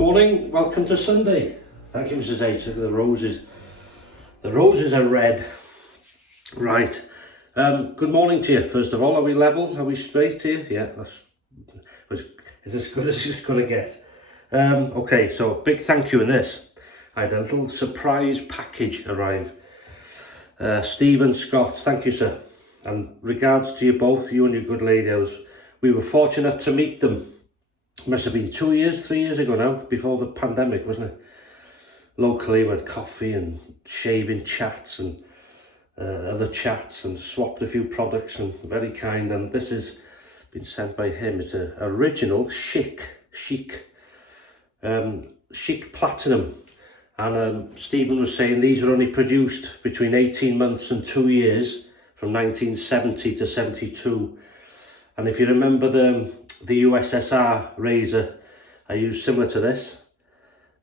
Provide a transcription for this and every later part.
morning, welcome to Sunday. Thank you, Mrs. Hazel. The roses are red. Right. Good morning to you. First of all, are we level? Are we straight here? Yeah, is as good as it's going to get. Okay, so big thank you in this. I had a little surprise package arrive. Steve and Scott, thank you, sir. And regards to you both, you and your good lady. We were fortunate to meet them. Must have been 3 years ago now, before the pandemic, wasn't it? Locally, we had coffee and shaving chats and other chats and swapped a few products, and very kind. And this has been sent by him. It's an original Schick Platinum. And Stephen was saying these were only produced between 18 months and 2 years, from 1970 to 72. And if you remember the USSR razor I used similar to this,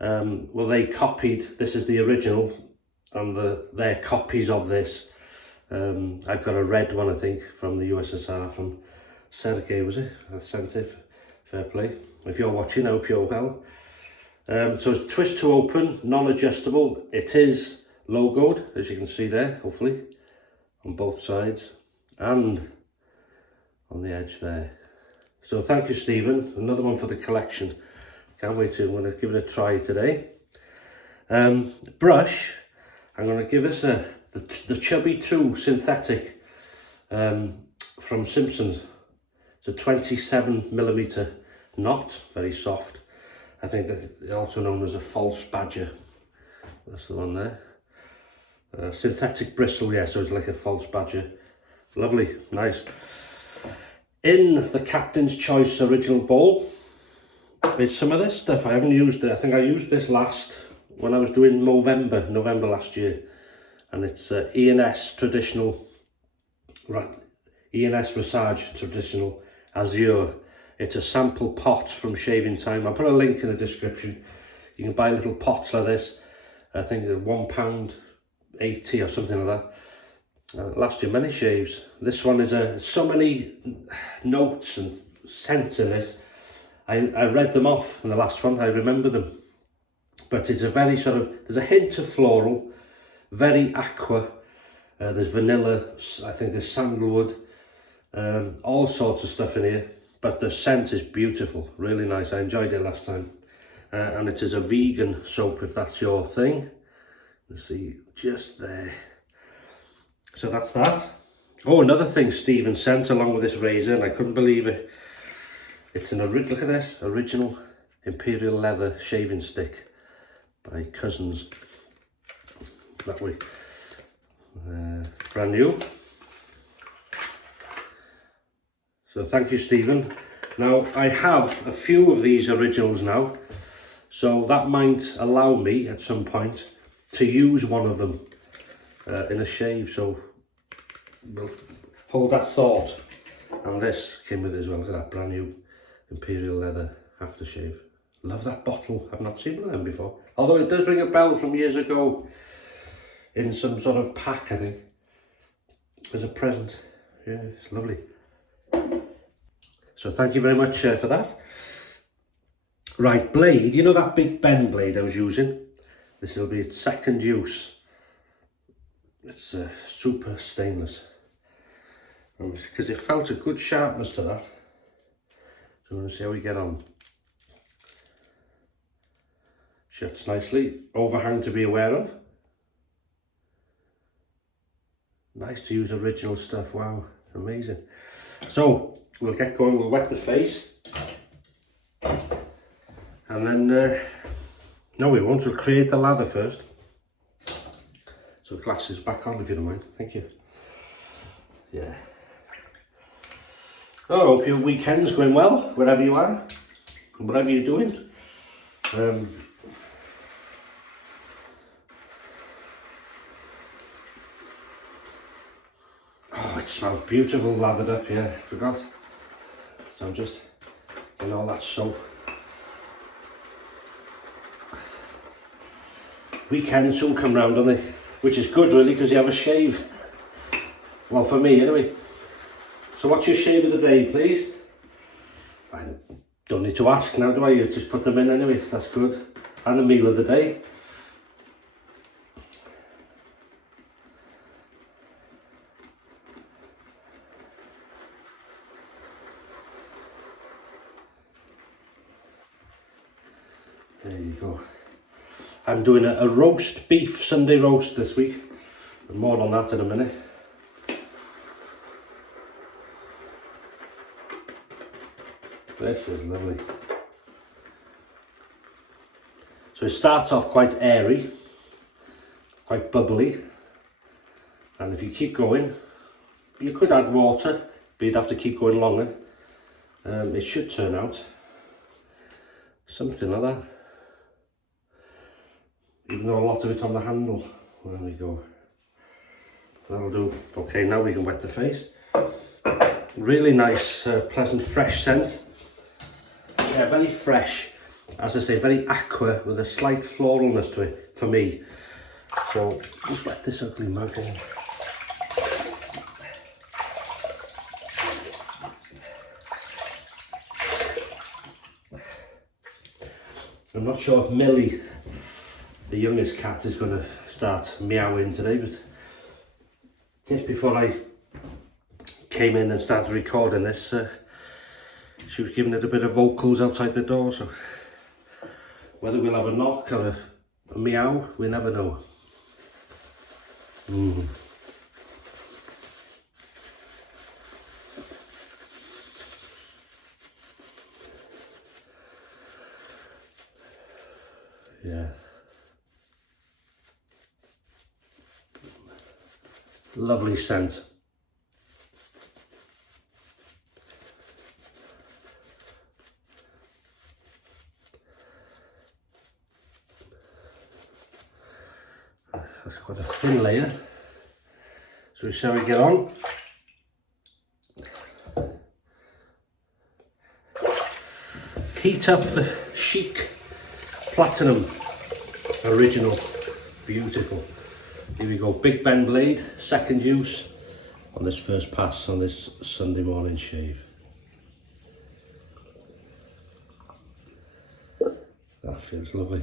well, they copied, this is the original, and their copies of this. I've got a red one, I think, from the USSR, from Sergey, was it? I sent it. Fair play. If you're watching, I hope you're well. So it's twist to open, non-adjustable. It is logoed, as you can see there, hopefully, on both sides and on the edge there. So thank you, Stephen. Another one for the collection. Can't wait to. I'm going to give it a try today. Brush. I'm going to give us the Chubby 2 synthetic from Simpsons. It's a 27mm knot, very soft. I think that also known as a false badger. That's the one there. Synthetic bristle, yeah, so it's like a false badger. Lovely, nice. In the Captain's Choice original bowl is some of this stuff. I haven't used it. I think I used this last when I was doing November last year. And it's E&S traditional, right, E&S Massage traditional Azur. It's a sample pot from Shaving Time. I'll put a link in the description. You can buy little pots like this. I think they're £1.80 or something like that. Last year many shaves. This one is so many notes and scents in this. I read them off in the last one. I remember them. But it's a very sort of, there's a hint of floral, very aqua. There's vanilla, I think there's sandalwood, all sorts of stuff in here. But the scent is beautiful, really nice. I enjoyed it last time. And it is a vegan soap, if that's your thing. Let's see, just there. So that's that. Oh, another thing Stephen sent along with this razor, and I couldn't believe it. It's look at this, original Imperial leather shaving stick by Cousins. That way. Brand new. So thank you, Stephen. Now, I have a few of these originals now, so that might allow me at some point to use one of them in a shave, so we'll hold that thought. And this came with it as well. Look at that brand new Imperial leather aftershave. Love that bottle. I've not seen one of them before, although it does ring a bell from years ago in some sort of pack, I think, as a present. Yeah, it's lovely. So thank you very much for that. Right, blade, you know that big bend blade I was using? This will be its second use. It's super stainless, because it felt a good sharpness to that. So we're going to see how we get on. Shuts nicely. Overhang to be aware of. Nice to use original stuff. Wow, amazing. So we'll get going. We'll wet the face, and then no, we won't. We'll create the lather first. So glasses back on, if you don't mind. Thank you. Yeah. Oh, I hope your weekend's going well, wherever you are, whatever you're doing. Oh, it smells beautiful, lathered up. Yeah, I forgot. So I'm just getting all that soap. Weekends soon come round, don't they? Which is good, really, because you have a shave. Well, for me, anyway. So what's your shave of the day, please? Fine. Don't need to ask now, do I? You just put them in anyway. That's good. And a meal of the day. There you go. I'm doing a roast beef Sunday roast this week. More on that in a minute. This is lovely. So it starts off quite airy, quite bubbly, and if you keep going, you could add water, but you'd have to keep going longer. It should turn out something like that. Even though a lot of it's on the handle. There we go. That'll do. Okay, now we can wet the face. Really nice, pleasant, fresh scent. Yeah, very fresh. As I say, very aqua with a slight floralness to it for me. So just wet this ugly mug in. I'm not sure if Millie, the youngest cat, is going to start meowing today, but just before I came in and started recording this, she was giving it a bit of vocals outside the door, so whether we'll have a knock or a meow, we never know. Yeah. Lovely scent. That's quite a thin layer. So we shall we get on? Heat up the Schick Platinum Original. Beautiful. Here we go, Big Ben blade, second use on this first pass on this Sunday morning shave. That feels lovely.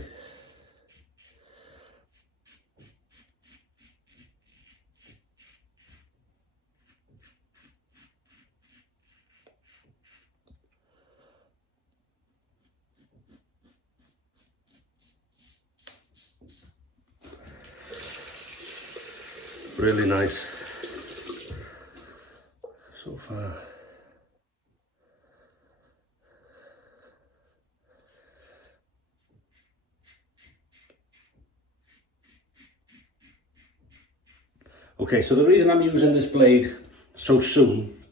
Really nice so far. Okay, so the reason I'm using this blade so soon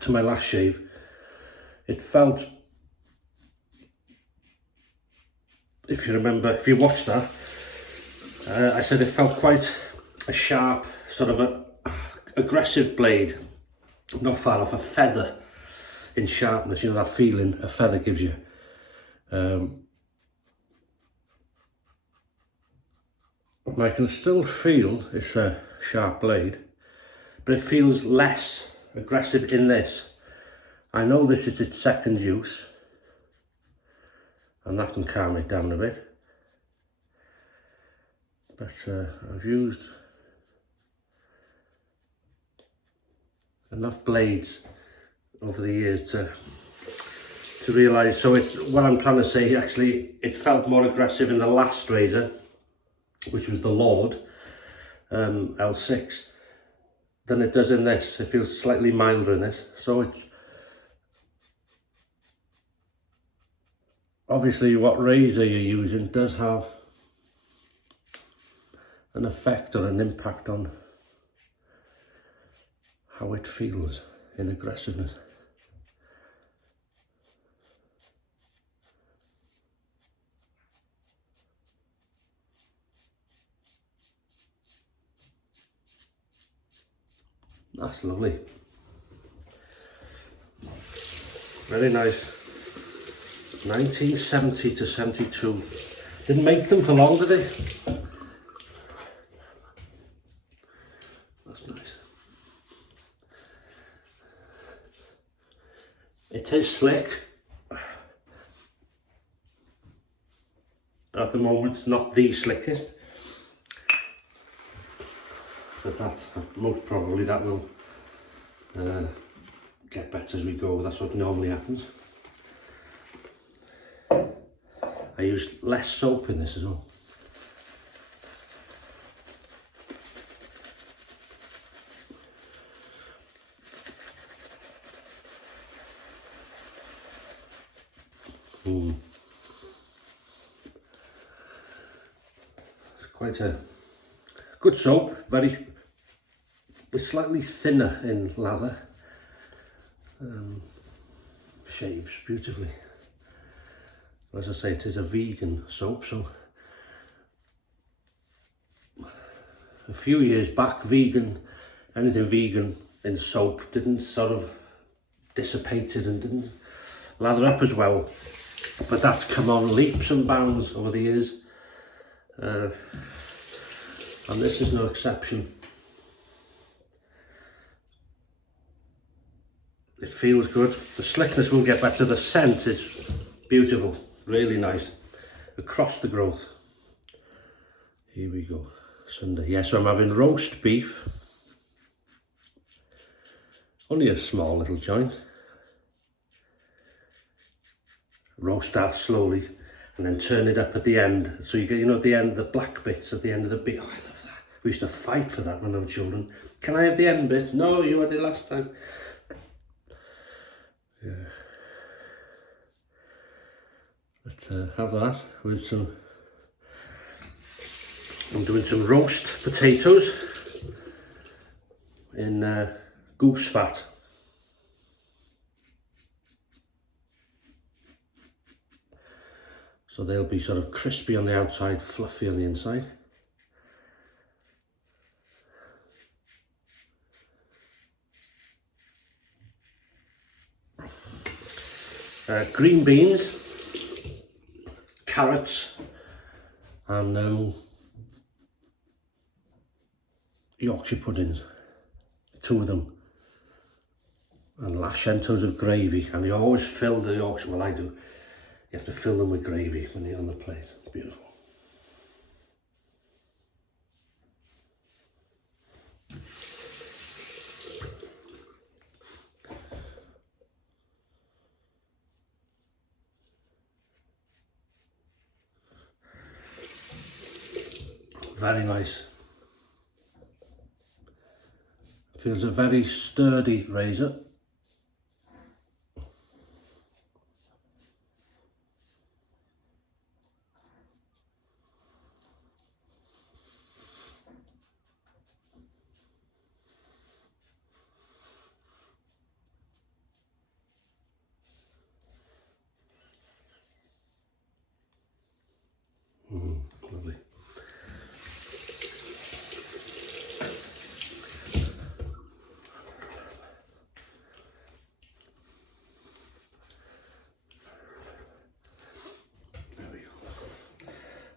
to my last shave, it felt, if you remember, if you watched that, I said it felt quite a sharp, sort of a aggressive blade, not far off a feather in sharpness, you know, that feeling a feather gives you. And I can still feel it's a sharp blade, but it feels less aggressive in this. I know this is its second use, and that can calm it down a bit, but I've used enough blades over the years to realise. So it's what I'm trying to say, actually it felt more aggressive in the last razor, which was the Lord L6, than it does in this. It feels slightly milder in this, so it's obviously what razor you're using does have an effect or an impact on how it feels in aggressiveness. That's lovely. Very nice. 1970 to 72. Didn't make them for long, did they? That's nice. It is slick. the moment. It's not the slickest, but that most probably that will get better as we go. That's what normally happens. I use less soap in this as well. It's quite a good soap, it's slightly thinner in lather, shapes beautifully. As I say, it is a vegan soap, so a few years back, anything vegan in soap didn't sort of dissipated and didn't lather up as well, but that's come on leaps and bounds over the years, and this is no exception. It feels good, the slickness will get better, the scent is beautiful, really nice, across the growth. Here we go, Sunday. Yes, so I'm having roast beef, only a small little joint. Roast that slowly and then turn it up at the end, so you get, you know, at the end, the black bits at the end of the beef. Oh, I love that. We used to fight for that when I was children. Can I have the end bit? No, you had it last time. Yeah. Let's have that with some, I'm doing some roast potatoes in goose fat. So they'll be sort of crispy on the outside, fluffy on the inside. Green beans, carrots, and Yorkshire puddings, 2 of them, and lashentos of gravy. And you always fill the Yorkshire, well I do, you have to fill them with gravy when they're on the plate. It's beautiful. Very nice. Feels a very sturdy razor. Lovely. There we go.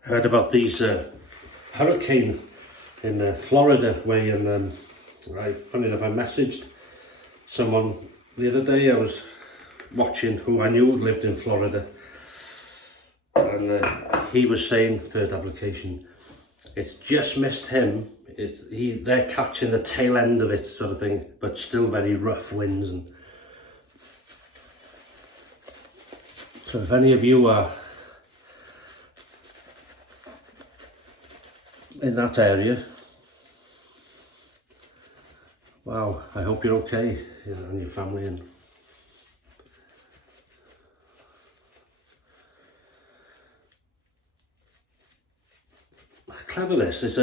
Heard about these hurricane in Florida, where funny enough, I messaged someone the other day. I was watching who I knew lived in Florida, and he was saying, third application, it's just missed him. They're catching the tail end of it, sort of thing, but still very rough winds. And so if any of you are in that area, wow, I hope you're okay, you know, and your family. And cleverness is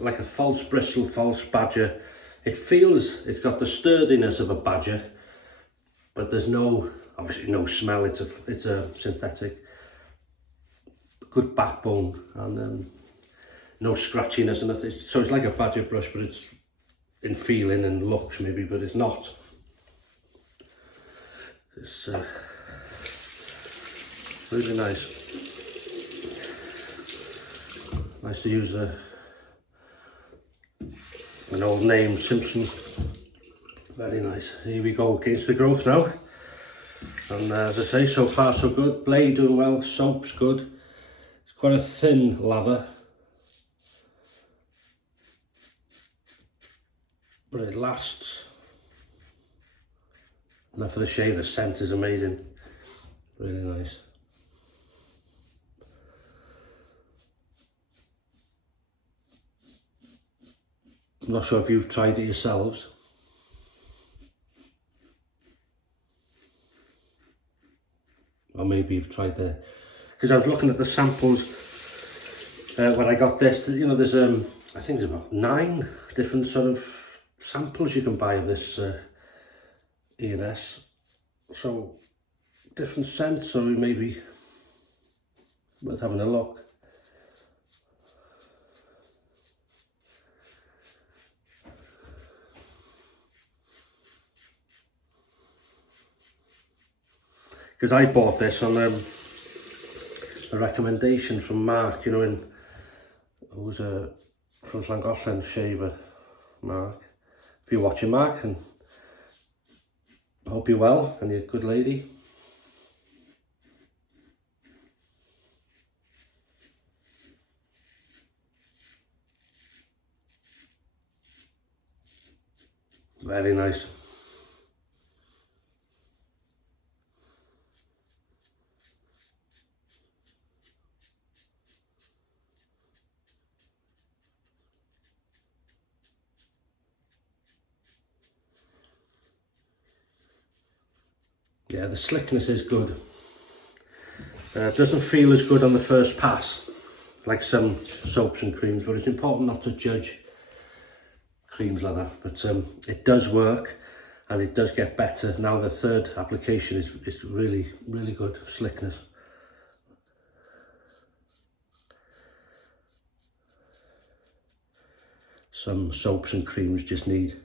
like a false bristle, false badger. It's got the sturdiness of a badger, but there's obviously no smell. It's a synthetic, good backbone, and no scratchiness and nothing. So it's like a badger brush, but it's in feeling and looks maybe, but it's not. It's really nice. Nice to use an old name, Simpson. Very nice. Here we go, against the growth now. And as I say, so far so good. Blade doing well, soap's good. It's quite a thin lather, but it lasts. Now for the shave, the scent is amazing, really nice. I'm not sure if you've tried it yourselves. Or maybe you've tried the, because I was looking at the samples when I got this, you know, there's I think there's about 9 different sort of samples you can buy of this E&S. So different scents, so it may be worth having a look. Because I bought this on a recommendation from Mark, you know, who's from Llangollen, shaver, Mark. If you're watching, Mark, and I hope you're well and you're a good lady. Very nice. Yeah, the slickness is good. It doesn't feel as good on the first pass, like some soaps and creams, but it's important not to judge creams like that. But it does work, and it does get better. Now the third application is really, really good slickness. Some soaps and creams just need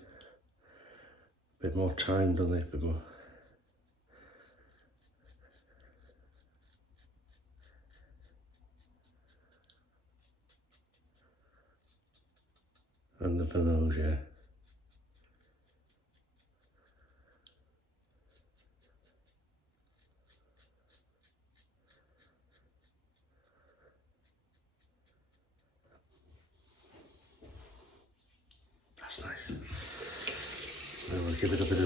a bit more time, don't they? A bit more. Under the nose, yeah. That's nice. Then we'll give it a bit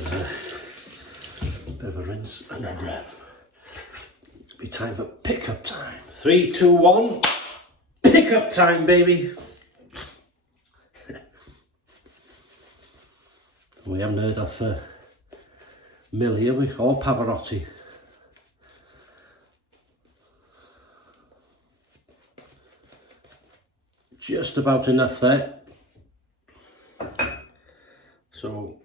of a rinse, and then it'll be time for pickup time. 3, 2, 1. Pickup time, baby. We haven't heard of Mill here, we, or Pavarotti. Just about enough there. So,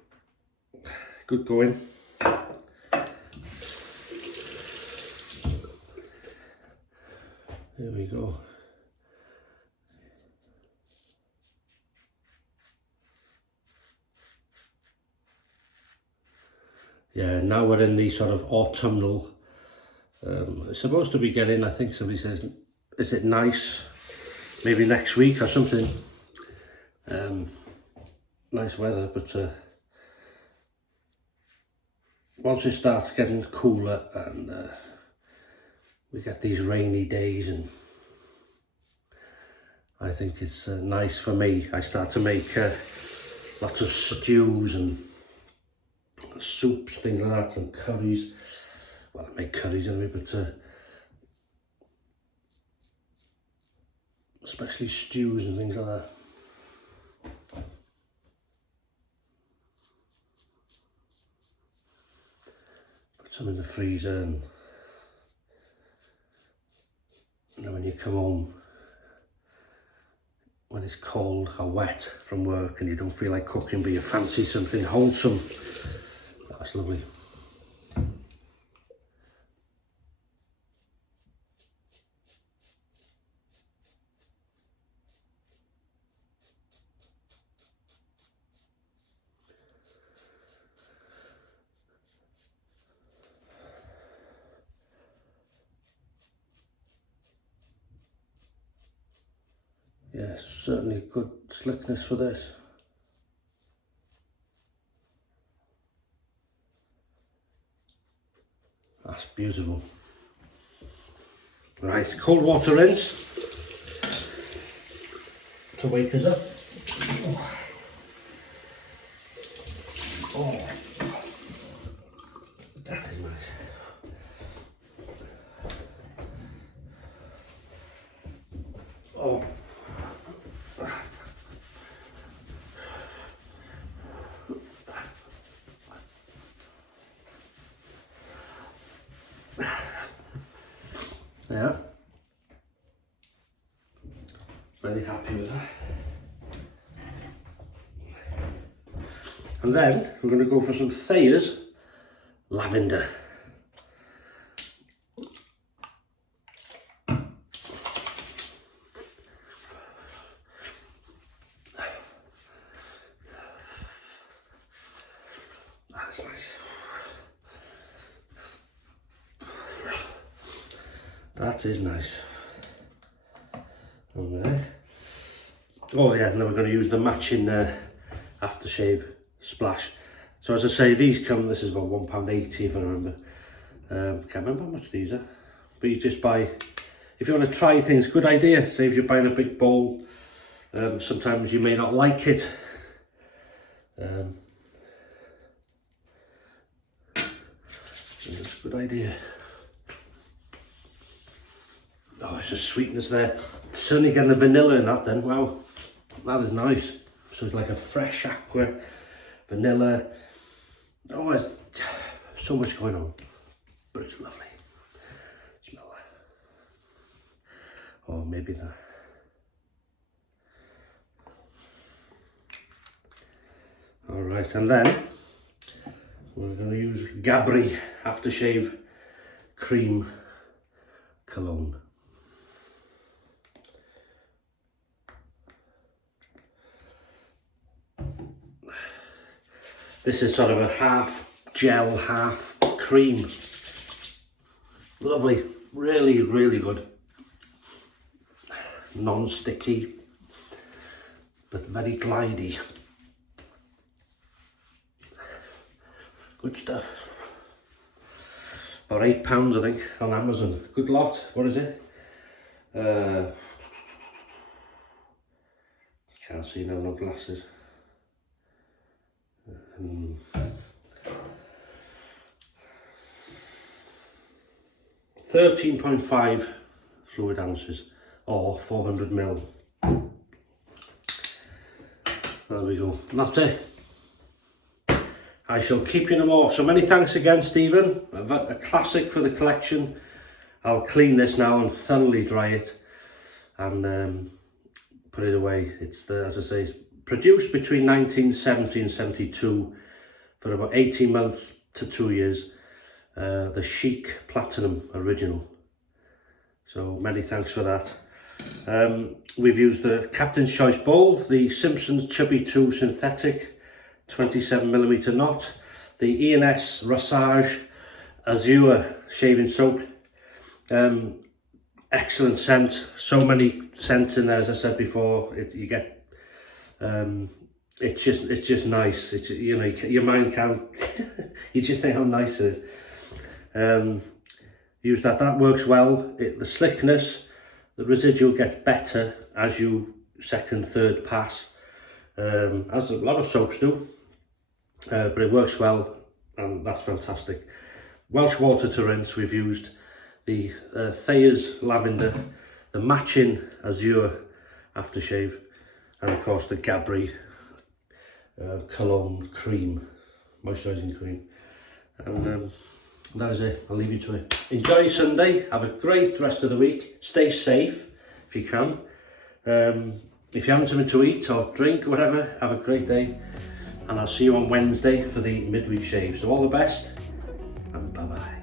good going. There we go. Yeah, now we're in the sort of autumnal, it's supposed to be getting, I think somebody says, is it nice? Maybe next week or something. Nice weather, but once it starts getting cooler and we get these rainy days, and I think it's nice for me. I start to make lots of stews and soups, things like that, and curries. Well, I make curries anyway, but especially stews and things like that. Put some in the freezer, and you know, when you come home, when it's cold or wet from work and you don't feel like cooking, but you fancy something wholesome, that's lovely. Yeah, certainly good slickness for this. That's beautiful. Right, cold water rinse. to wake us up. Oh, that is nice. Oh. Yeah. Very happy with that. And then we're going to go for some Thayer's Lavender. That's nice. That is nice. On there. Oh yeah, and then we're going to use the matching aftershave splash. So as I say, these come, this is about £1.80 if I remember. Can't remember how much these are. But you just buy, if you want to try things, good idea. Say if you're buying a big bowl, sometimes you may not like it. It's a good idea. Oh, it's a sweetness there. Certainly getting the vanilla in that then, wow. That is nice. So it's like a fresh aqua, vanilla. Oh, it's so much going on. But it's lovely. Smell that. Or maybe that. Alright, and then we're going to use Gabri Aftershave Cream Cologne. This is sort of a half gel, half cream. Lovely, really, really good. Non-sticky, but very glidey. Good stuff. About £8 I think on Amazon. Good lot. What is it? Can't see now, no glasses. 13.5 fluid ounces or 400 ml. There we go. And that's it. I shall keep you no more. So many thanks again, Stephen. A classic for the collection. I'll clean this now and thoroughly dry it and put it away. It's as I say, produced between 1970 and 72 for about 18 months to 2 years. The Schick Platinum Original. So many thanks for that. We've used the Captain's Choice Bowl, the Simpsons Chubby 2 Synthetic 27mm knot, the E&S Azur shaving soap. Excellent scent. So many scents in there, as I said before. You get it's just nice. It's, you know, your mind can't you just think how nice it is. Use that works well. The slickness, the residual gets better as you second, third pass, as a lot of soaps do, but it works well and that's fantastic. Welsh water to rinse. We've used the Thayer's Lavender, the matching Azur aftershave, and of course the Gabri cologne cream, moisturising cream. And that is it. I'll leave you to it. Enjoy your Sunday. Have a great rest of the week. Stay safe if you can. If you haven't something to eat or drink or whatever, have a great day. And I'll see you on Wednesday for the midweek shave. So all the best and bye bye.